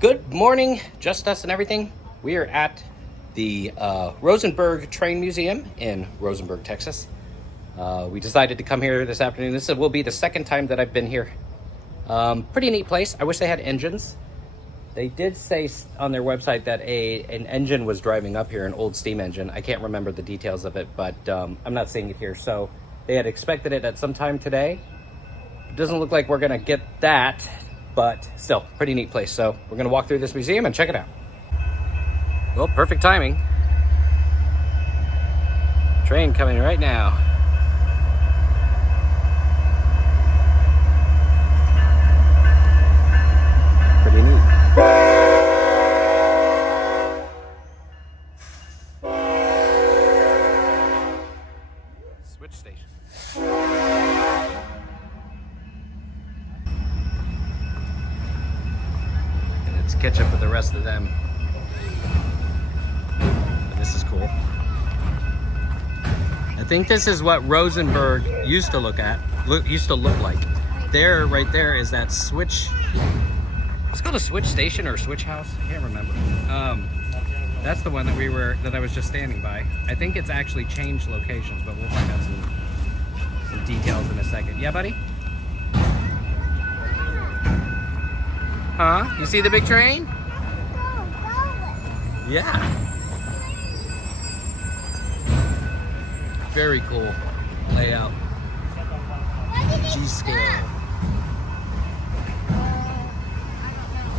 Good morning, just us and everything. We are at the Rosenberg Train Museum in Rosenberg, Texas. We decided to come here this afternoon. This will be the second time that I've been here. Pretty neat place. I wish they had engines. They did say on their website that an engine was driving up here, an old steam engine. I can't remember the details of it, but I'm not seeing it here. So they had expected it at some time today. It doesn't look like we're gonna get that, but still, pretty neat place. So we're gonna walk through this museum and check it out. Well, perfect timing. Train coming right now. Pretty neat. Switch station. And it's catch up with the rest of them. But this is cool. I think this is what Rosenberg used to look like. There, right there, is that switch. It's called a switch station or switch house. I can't remember. That's the one that I was just standing by. I think it's actually changed locations, but we'll find out some details in a second. Yeah, buddy? Huh? You see the big train? Yeah. Very cool layout. G-scale. I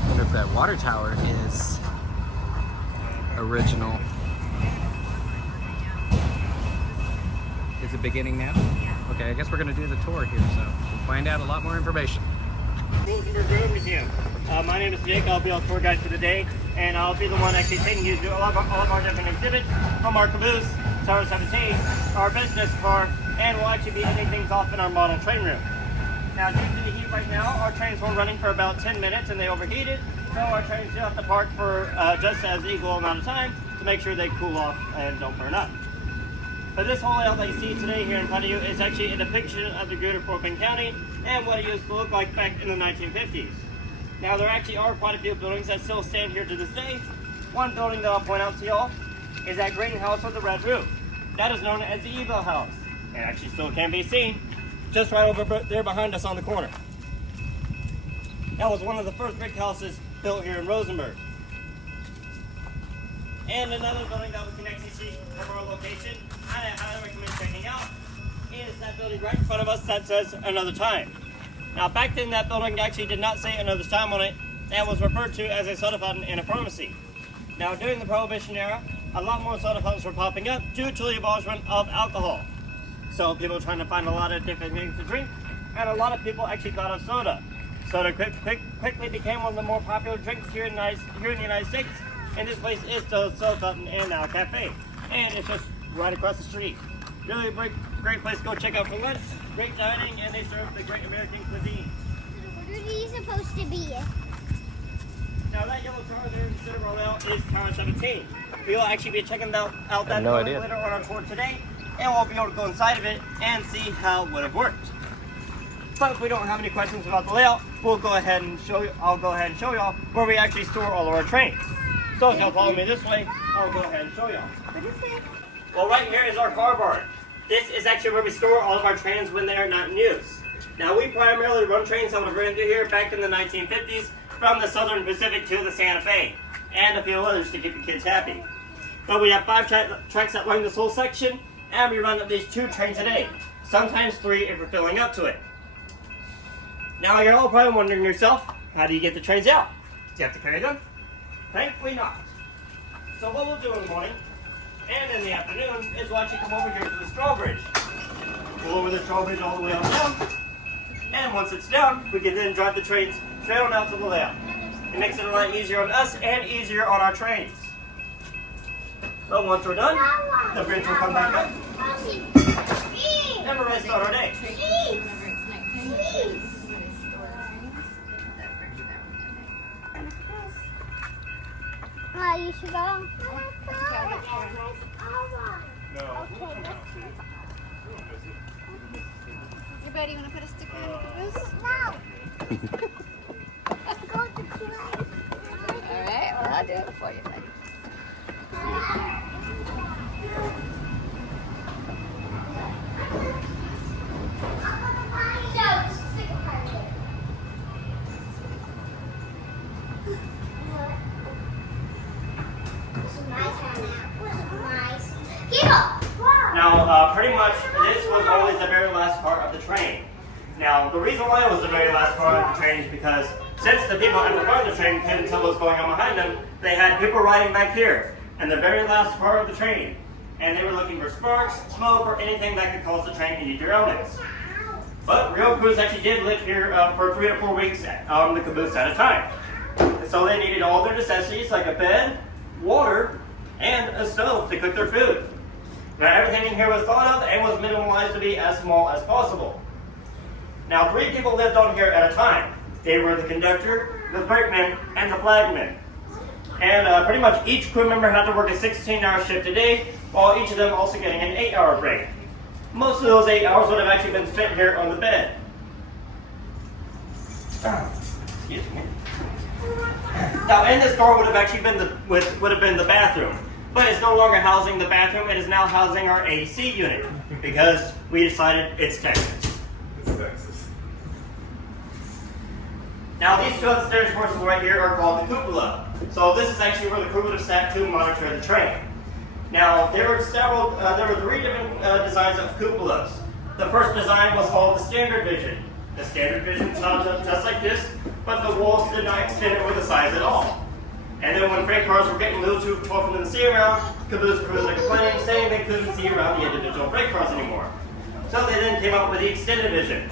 wonder if that water tower is original. Is it beginning now? Okay, I guess we're gonna do the tour here, so we'll find out a lot more information. Rosenberg Museum. My name is Jake. I'll be our tour guide for the day, and I'll be the one actually taking you through all of our different exhibits, from our caboose, Tower 17, our business car, and we'll actually be ending things off in our model train room. Now, due to the heat right now, our trains were running for about 10 minutes and they overheated, so our trains do have to park for just as equal amount of time to make sure they cool off and don't burn up. But this whole layout that you see today here in front of you is actually a depiction of the greater Fort Bend County and what it used to look like back in the 1950s. Now, there actually are quite a few buildings that still stand here to this day. One building that I'll point out to y'all is that greenhouse with the red roof. That is known as the Eagle House. It actually still can be seen just right over there behind us on the corner. That was one of the first brick houses built here in Rosenberg. And another building that we can actually see from our location, I highly recommend checking out, is that building right in front of us that says Another Time. Now, back then, that building actually did not say Another Time on it, and was referred to as a soda fountain and a pharmacy. Now, during the Prohibition era, a lot more soda fountains were popping up due to the abolishment of alcohol. So people were trying to find a lot of different things to drink, and a lot of people actually thought of soda. Soda quickly became one of the more popular drinks here in the United States, and this place is the soda fountain and now cafe. And it's just right across the street. Really a great place to go check out for lunch, great dining, and they serve the great American cuisine. What are these supposed to be? Now that yellow car there in the center of our layout is Tower 17. We will actually be checking out that building later on our tour today, and we'll be able to go inside of it and see how it would have worked. But if we don't have any questions about the layout, we'll go ahead and show you. I'll go ahead and show y'all where we actually store all of our trains. So if y'all follow me this way, I'll go ahead and show y'all. Well, right here is our car barn. This is actually where we store all of our trains when they are not in use. Now, we primarily run trains that would have ran through here back in the 1950s from the Southern Pacific to the Santa Fe, and a few others to keep the kids happy. But we have 5 tracks that run this whole section, and we run at least 2 trains a day, sometimes 3 if we're filling up to it. Now, you're all probably wondering yourself, how do you get the trains out? Do you have to carry them? Thankfully not. So what we'll do in the morning and in the afternoon is we'll actually come over here to the straw bridge. Go over the straw bridge all the way on down, and once it's down, we can then drive the trains straight on out to the layout. It makes it a lot easier on us and easier on our trains. So once we're done, the bridge will come back up, and we're ready to start our day. You should go. No. Everybody want to put a sticker on the caboose? No. Let's go to Okay, well, I'll do it for you, buddy. Now, pretty much, this was always the very last part of the train. Now, the reason why it was the very last part of the train is because since the people at the front of the train couldn't tell what was going on behind them, they had people riding back here in the very last part of the train. And they were looking for sparks, smoke, or anything that could cause the train to derailments. But real crews actually did live here for 3 or 4 weeks on the caboose at a time. So they needed all their necessities like a bed, water, and a stove to cook their food. Now everything in here was thought of and was minimalized to be as small as possible. Now 3 people lived on here at a time. They were the conductor, the brakeman, and the flagman. And pretty much each crew member had to work a 16-hour shift a day, while each of them also getting an 8-hour break. Most of those 8 hours would have actually been spent here on the bed. Excuse me. Now in this door would have actually been the bathroom. But it's no longer housing the bathroom, it is now housing our AC unit because we decided it's Texas. It's Texas. Now these 2 upstairs portions right here are called the cupola. So this is actually where the crew would have sat to monitor the train. Now there were 3 different designs of cupolas. The first design was called the standard vision. The standard vision sounded just like this, but the walls did not extend over the size at all. And then when freight cars were getting a little too tall for them to see around, caboose crews were complaining, saying they couldn't see around the individual freight cars anymore. So they then came up with the extended vision.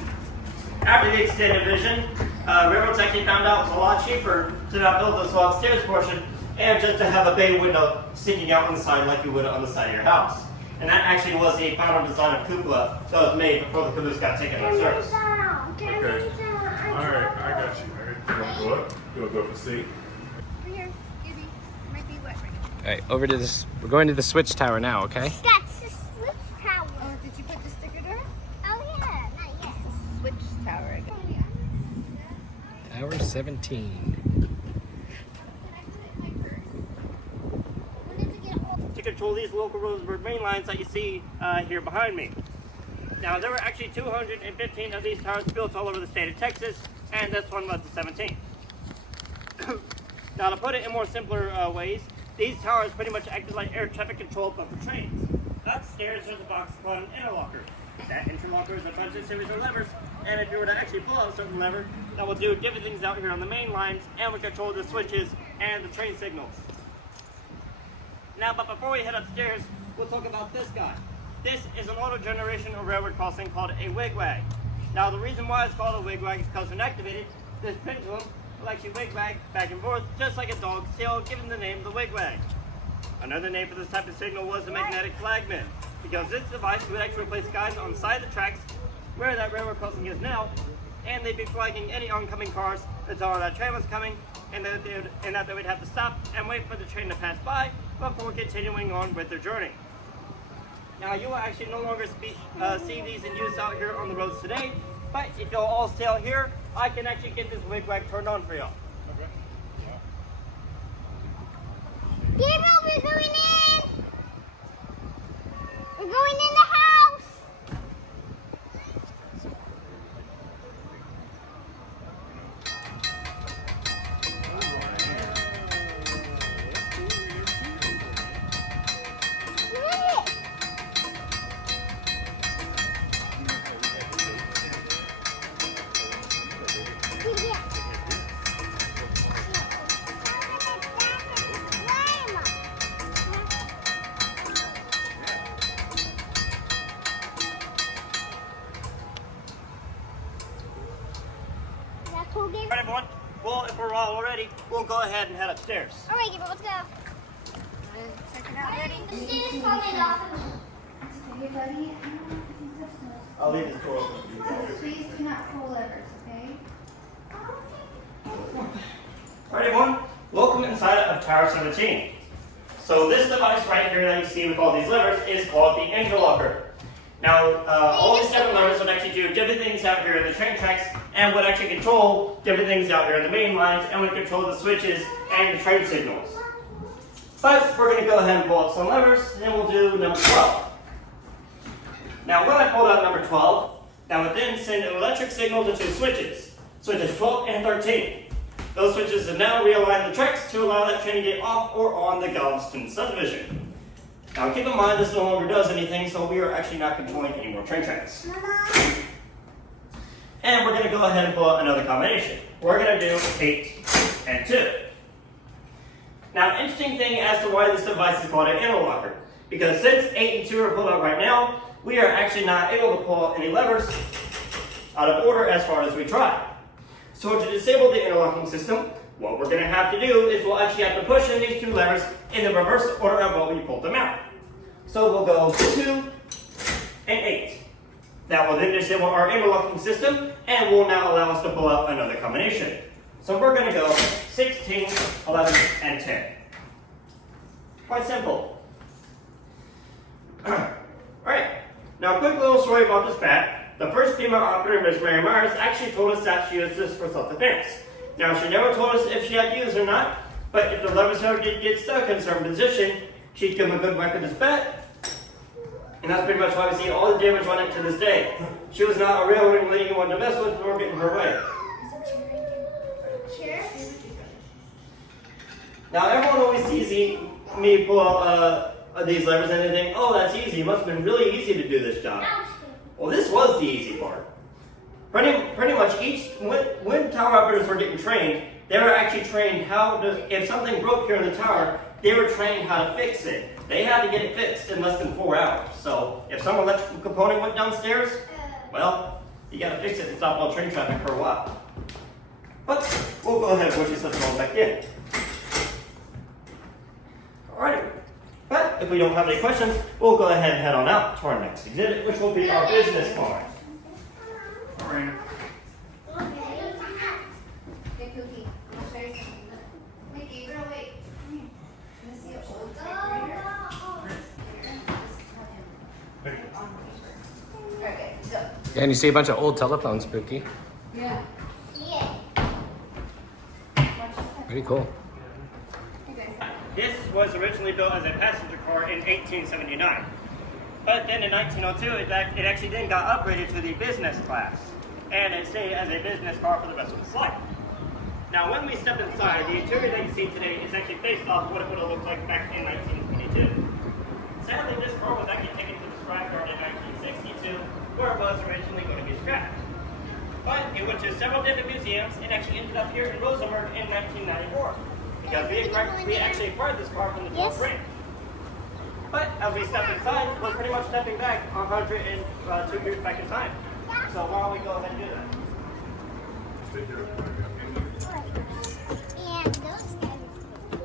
After the extended vision, railroads actually found out it was a lot cheaper to not build this whole upstairs portion and just to have a bay window sticking out on the side like you would on the side of your house. And that actually was the final design of cupola that was made before the caboose got taken out of service. Okay. Alright, I got you. Alright, you want to go up? You want to go up and see? Over here, Gibby. It might be wet right now. All right, over to this. We're going to the switch tower now, okay? That's the switch tower. Oh, did you put the sticker there? Oh yeah, not yet. Switch tower. Tower 17. To control these local Rosenberg main lines that you see here behind me. Now there were actually 215 of these towers built all over the state of Texas, and this one was the 17th. Now to put it in more simpler ways, these towers pretty much acted like air traffic control but for trains. Upstairs there's a box called an interlocker. That interlocker is a bunch of series of levers, and if you were to actually pull out a certain lever, that will do different things out here on the main lines, and we control the switches and the train signals. Now, but before we head upstairs, we'll talk about this guy. This is an auto generation or railroad crossing called a wigwag. Now, the reason why it's called a wigwag is because when activated, this pendulum will actually wigwag back and forth, just like a dog's tail, giving the name the wigwag. Another name for this type of signal was the magnetic flagman, because this device would actually replace guys on the side of the tracks where that railroad crossing is now, and they'd be flagging any oncoming cars to tell that train was coming, and that they would have to stop and wait for the train to pass by before continuing on with their journey. Now you will actually no longer see these in use out here on the roads today, but if you'll all stay out here, I can actually get this wigwag turned on for y'all. Gabriel, we're going in! We're going in the house! Alright everyone, well if we're all ready, we'll go ahead and head upstairs. Alright, Gabriel, let's go. Check it out. Ready? The student's falling off of me. Okay, buddy. I'll leave this door open. Please do not pull levers, okay? Alright everyone, welcome inside of Tower 17. So this device right here that you see with all these levers is called the interlocker. Now, all these different levers would actually actually do different things out here in the train tracks and would actually control different things out here in the main lines and would control the switches and the train signals. But we're going to go ahead and pull up some levers, and we'll do number 12. Now when I pulled out number 12, that would then send an electric signal to two switches, switches 12 and 13. Those switches have now realigned the tracks to allow that train to get off or on the Galveston subdivision. Now keep in mind this no longer does anything, so we are actually not controlling any more train tracks. And we're going to go ahead and pull out another combination. We're going to do 8 and 2. Now, interesting thing as to why this device is called an interlocker. Because since 8 and 2 are pulled out right now, we are actually not able to pull out any levers out of order as far as we try. So to disable the interlocking system, what we're going to have to do is we'll actually have to push in these two levers in the reverse order of what we pulled them out. So we'll go 2 and 8. That will then disable our interlocking system and will now allow us to pull out another combination. So we're going to go 16, 11, and 10. Quite simple. Alright, now a quick little story about this bat. The first female operator, Miss Mary Myers, actually told us that she used this for self-defense. Now she never told us if she had used it or not, but if the levers ever did get stuck in a certain position, she'd give them a good whack with this bat. And that's pretty much why we see all the damage on it to this day. She was not a railroading lady you wanted to mess with nor get in her way. Now everyone always sees me pull out these levers and they think, oh, that's easy. It must have been really easy to do this job. Well, this was the easy part. Pretty much when tower operators were getting trained, they were actually trained if something broke here in the tower, they were trained how to fix it. They had to get it fixed in less than 4 hours. So if some electrical component went downstairs, well, you got to fix it and stop all train traffic for a while. But we'll go ahead and push this all back in. Alrighty. But if we don't have any questions, we'll go ahead and head on out to our next exhibit, which will be our business card. Alright. Hey, Cookie, I'll show you something. Wait, Gabriel, wait. Come here. You wanna see an old typewriter? Here, this is for him. On paper. Okay, so. Yeah, and you see a bunch of old telephones, Spooky. Yeah. Yeah. Watch this. Pretty cool. This was originally built as a passenger car in 1879. But then in 1902, it actually then got upgraded to the business class. And it stayed as a business car for the rest of its life. Now when we step inside, the interior that you see today is actually based off what it would have looked like back in 1922. Sadly, this car was actually taken to the scrapyard in 1962, where it was originally going to be scrapped. But it went to several different museums and actually ended up here in Rosenberg in 1994. Because we actually acquired this car from the Ford brand. But as we step inside, we're pretty much stepping back 102 years back in time. So why don't we go ahead and do that? And those guys are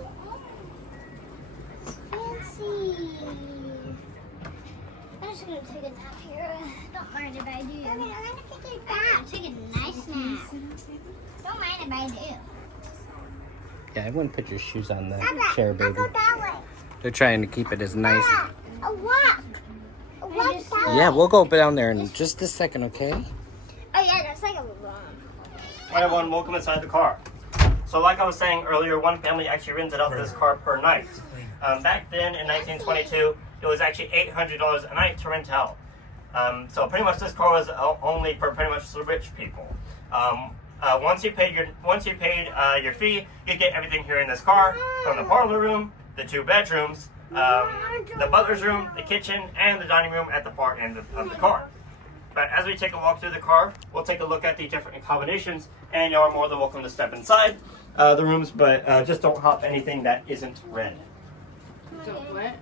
fancy. I'm just gonna take a nap here. Don't mind if I do. I'm gonna take a nap. Take a nice nap. Don't mind if I do. Yeah, I wouldn't put your shoes on the Papa, chair, I'll baby. go that way. They're trying to keep it as nice. Papa, a walk. A walk that way. Yeah, we'll go down there in just a second, okay? Oh yeah, that's like a long. Hi everyone, welcome inside the car. So like I was saying earlier, one family actually rented out this car per night. Back then in 1922, it was actually $800 a night to rent out. So pretty much this car was only for pretty much the rich people. Once you paid your fee, you get everything here in this car, from the parlor room, the 2 bedrooms, the butler's room, the kitchen, and the dining room at the far end of the car. But as we take a walk through the car, we'll take a look at the different combinations, and you are more than welcome to step inside the rooms, but just don't hop anything that isn't red. So what?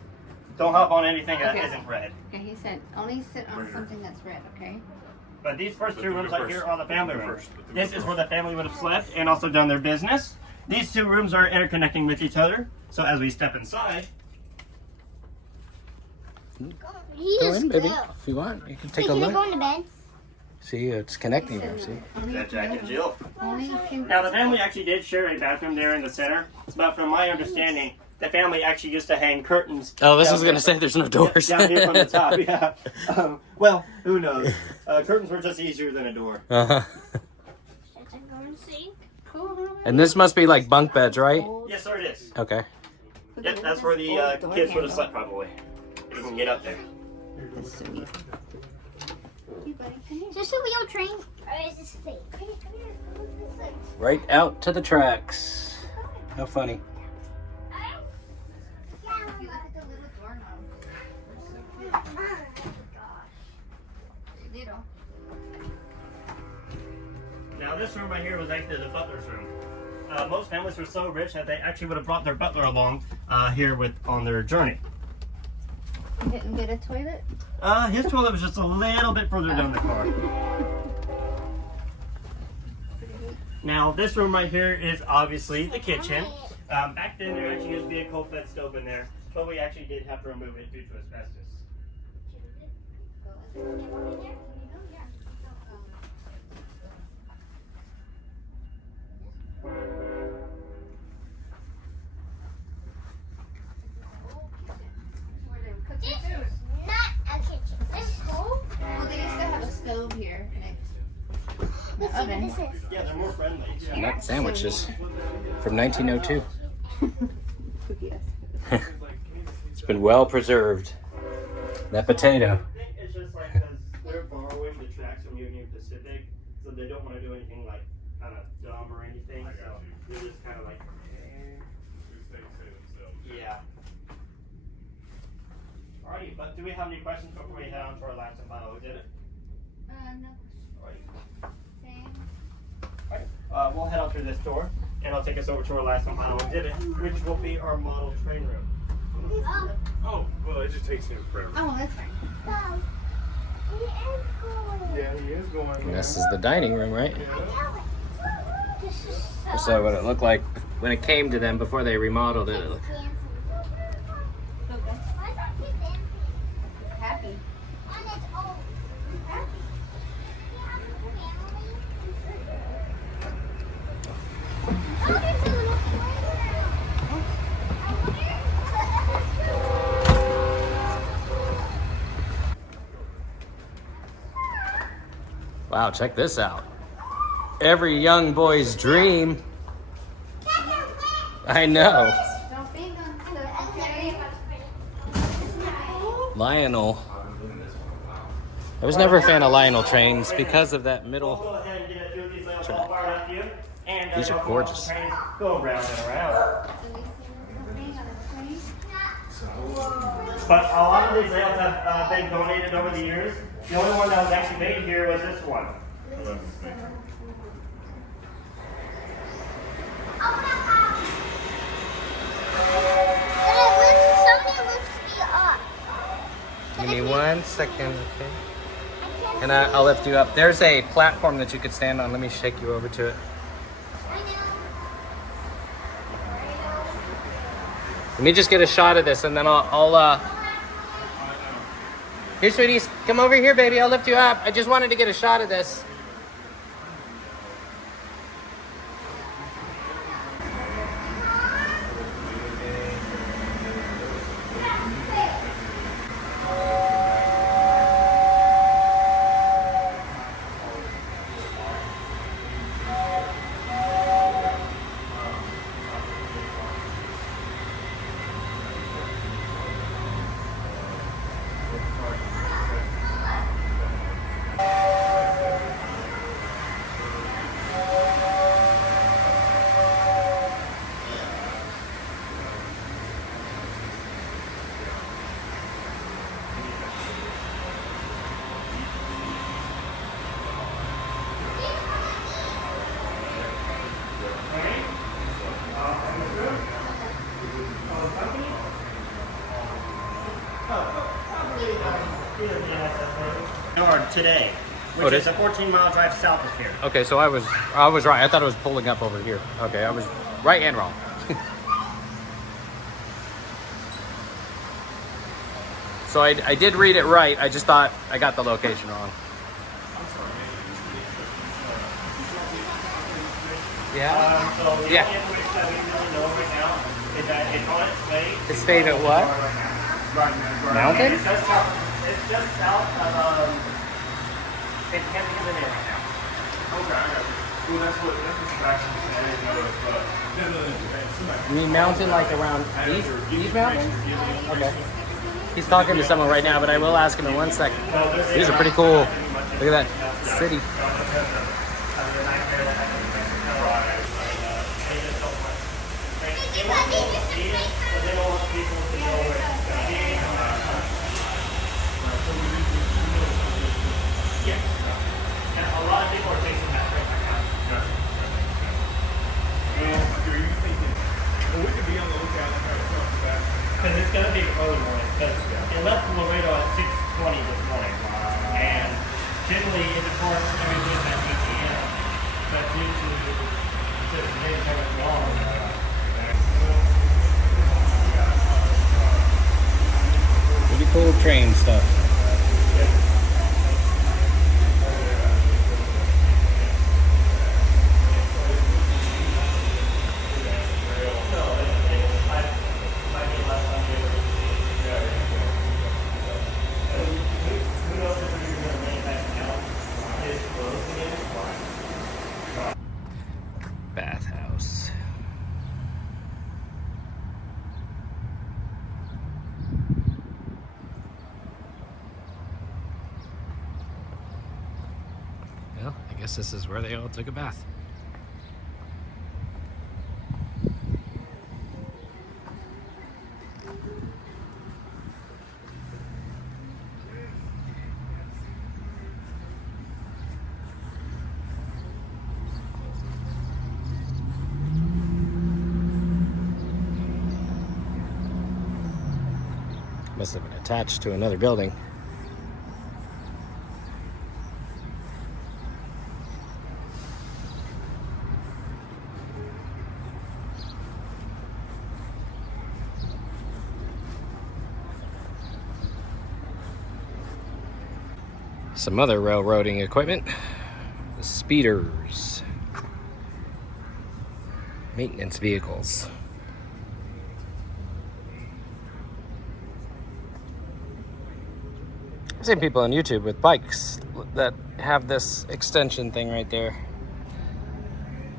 Don't hop on anything that Okay. isn't red. Okay, he said only sit on something that's red, okay? But these first 2 rooms right here are the family room. This is where the family would have slept and also done their business. These 2 rooms are interconnecting with each other. So as we step inside, Go in, baby, if you want. You can take a Can I look. go into bed? See, it's connecting there, see? Only that Jack and Jill. only can Now the family actually did share a bathroom there in the center, but from my understanding, the family actually used to hang curtains. Oh, this down was going to here say there's no doors. down here from the top, yeah. Well, who knows? Curtains were just easier than a door. Uh-huh. Such a going sink. And this must be like bunk beds, right? Yes, sir, it is. Okay. Yep, that's where the kids would have slept probably. If you can get up there. That's sweet. You buddy, come here. Is this a real train? Or is this fake? Come here, come here. Look at this thing. Right out to the tracks. How funny. If you look at the little doorknob. Little. Now this room right here was actually the butler's room. Most families were so rich that they actually would have brought their butler along here on their journey. You didn't get a toilet? His toilet was just a little bit further down the car. Now this room right here is obviously the kitchen. Back then there actually used to be a coal-fed stove in there, but we actually did have to remove it due to asbestos. This is not a kitchen. This is Well, they used to have a stove here. Let's see what this is. Yeah, they're more friendly. Yeah. Nut sandwiches from 1902. It's been well preserved. That potato. I think it's just like because they're borrowing the tracks from Union Pacific, so they don't want to do anything like kind of dumb or anything. So they're just kind of like, yeah. Alrighty, but do we have any questions before we head on to our last and final exhibit? No. Alrighty. Same. Alright, we'll head out through this door, and I'll take us over to our last and final exhibit, which will be our model train room. Oh, well, it just takes him forever. Oh, that's fine. Mom, he is going. Yeah, he is going. And this is the dining room, right? This is So what it looked like when it came to them before they remodeled it. fancy. Why is that kid dancing? Happy. On its own. Happy. You have a family? Oh, there's a little playground. Wow, check this out. Every young boy's dream. I know. Don't bang on stuff, okay? Lionel. I was never a fan of Lionel trains because of that middle. We'll go ahead and get a few of these little ball fired up to you. And These are they'll go gorgeous. on the trains, go around and around. But a lot of these rails have been donated over the years. The only one that was actually made here was this one. Give me 1 second, okay? And I'll lift you up. There's a platform that you could stand on. Let me shake you over to it. Let me just get a shot of this, and then I'll Here, sweeties, come over here, baby. I'll lift you up. I just wanted to get a shot of this. Yard today, Oh, which it is a 14-mile drive south of here. Okay, so I was right. I thought it was pulling up over here. Okay, I was right and wrong. So I did read it right. I just thought I got the location wrong. So the Yeah. only information that we really know right now It's on its way. His favorite what? Mountain? It's just south of, it's Kensington in there right now. Okay, I got you. Well, that's what Sebastian said. You mean mountain like around these mountains? Okay. He's talking to someone right now, but I will ask him in 1 second. These are pretty cool. Look at that city. A lot of people are facing that right now. Well, we could be on the lookout and try to talk to that. Because it's going to be early morning. Because it left Laredo at 6:20 this morning. And generally it departs every week at 8 a.m. But due to just being kind of long. Pretty cool train stuff. Bathhouse. Well, I guess this is where they all took a bath. Must have been attached to another building. Some other railroading equipment. The speeders. Maintenance vehicles. I've seen people on YouTube with bikes that have this extension thing right there,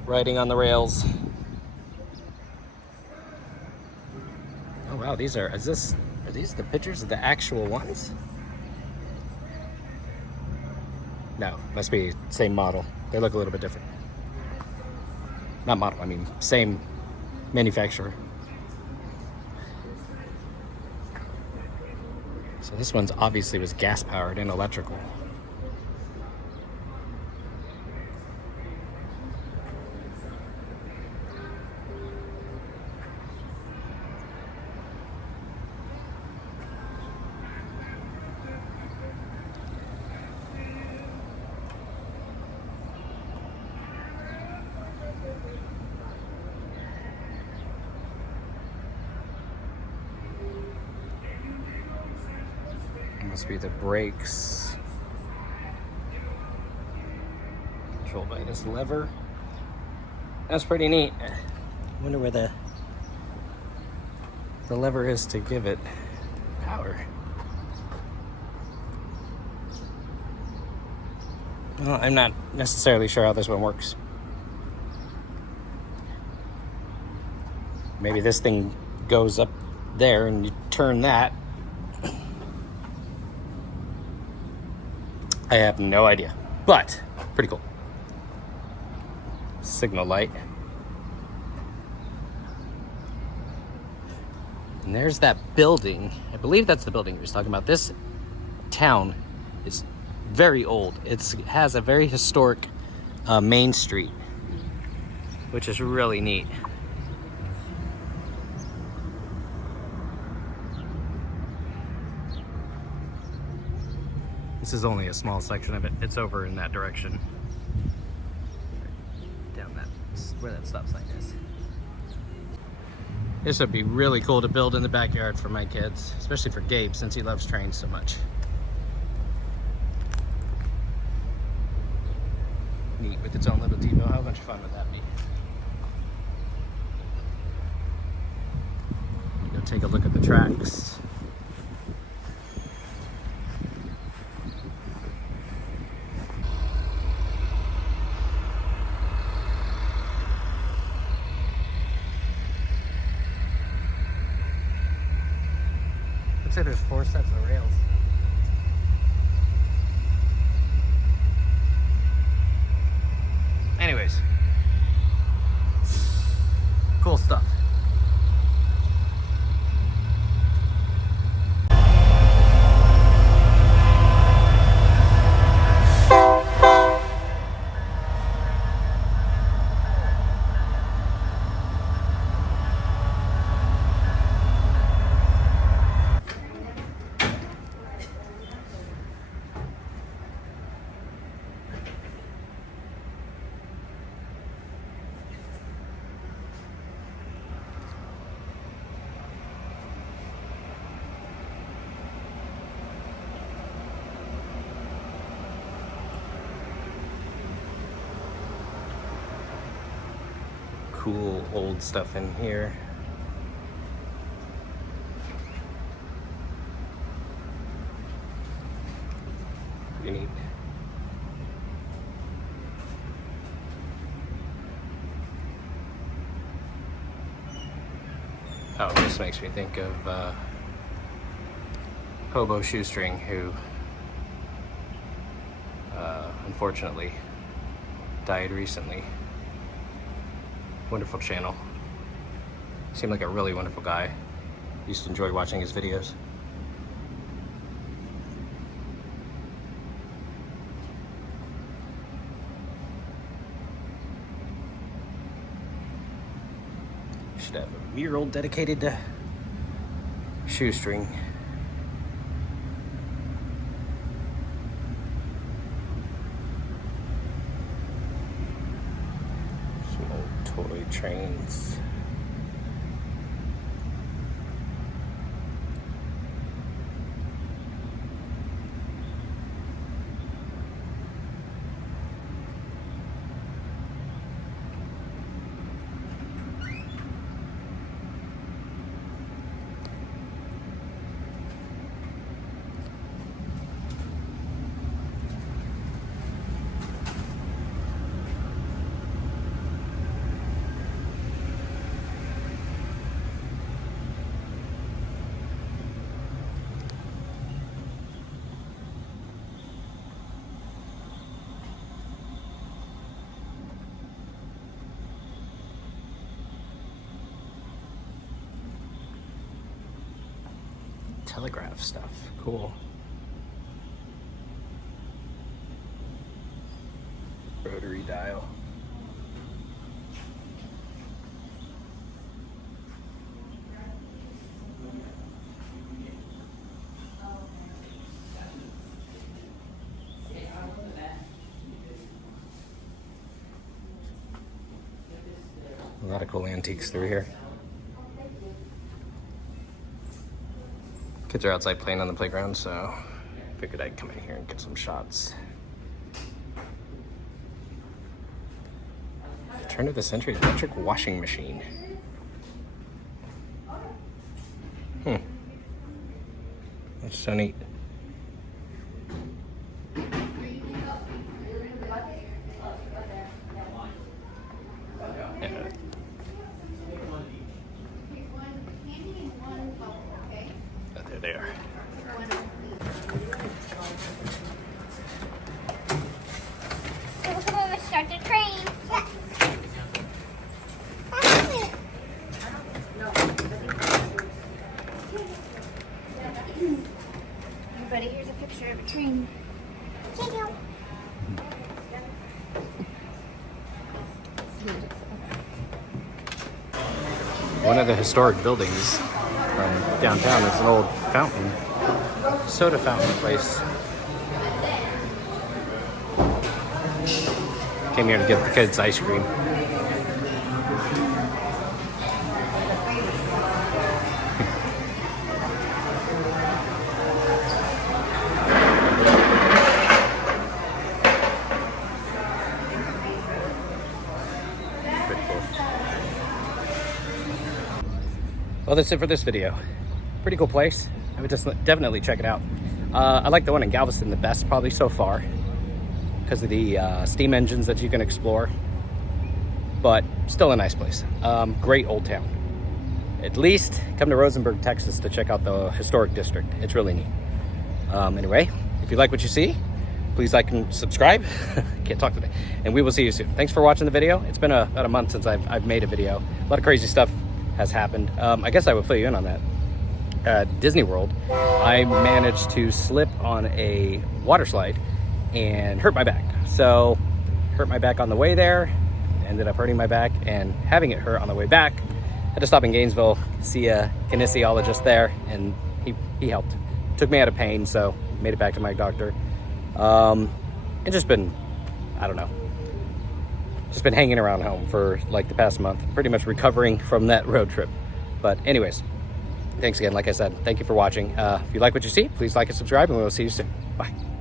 riding on the rails. Oh wow, are these the pictures of the actual ones? No, must be same model. They look a little bit different. Not model, I mean same manufacturer. So this one's obviously was gas powered and electrical. Must be the brakes. Controlled by this lever. That's pretty neat. I wonder where the lever is to give it power. Well, I'm not necessarily sure how this one works. Maybe this thing goes up there and you turn that. I have no idea, but pretty cool. Signal light. And there's that building. I believe that's the building we was talking about. This town is very old. It has a very historic main street, which is really neat. This is only a small section of it. It's over in that direction. Down that, where that stop sign is. This would be really cool to build in the backyard for my kids, especially for Gabe since he loves trains so much. Neat with its own little depot. How much fun would that be? take a look at the tracks. Looks like there's 4 sets of rails. Anyways, cool stuff. Cool old stuff in here. Pretty neat. Oh, this makes me think of Hobo Shoestring, who unfortunately died recently. Wonderful channel. Seemed like a really wonderful guy. Used to enjoy watching his videos. Should have a mural dedicated to Shoestring. Some old toy trains. Telegraph stuff. Cool. Rotary dial. A lot of cool antiques through here. Kids are outside playing on the playground, so figured I'd come in here and get some shots. Turn of the century electric washing machine. That's so neat. Yeah. Oh, there they are. Come on, let's start the train. Everybody, here's a picture of a train. Thank you. One of the historic buildings from downtown is an old fountain, soda fountain place. Came here to get the kids ice cream. Well, that's it for this video. Pretty cool place. I would just definitely check it out. I like the one in Galveston the best probably so far because of the steam engines that you can explore, but still a nice place. Great old town. At least come to Rosenberg, Texas to check out the historic district. It's really neat. Anyway, if you like what you see, please like and subscribe. Can't talk today. And we will see you soon. Thanks for watching the video. It's been about a month since I've made a video. A lot of crazy stuff has happened. I guess I will fill you in on that. At Disney World, I managed to slip on a water slide and hurt my back. So, hurt my back on the way there, ended up hurting my back and having it hurt on the way back. Had to stop in Gainesville, see a kinesiologist there, and he helped. Took me out of pain, so made it back to my doctor. And just been, I don't know, just been hanging around home for like the past month, pretty much recovering from that road trip. But anyways, thanks again. Like I said, thank you for watching. If you like what you see, please like and subscribe, and we will see you soon. Bye.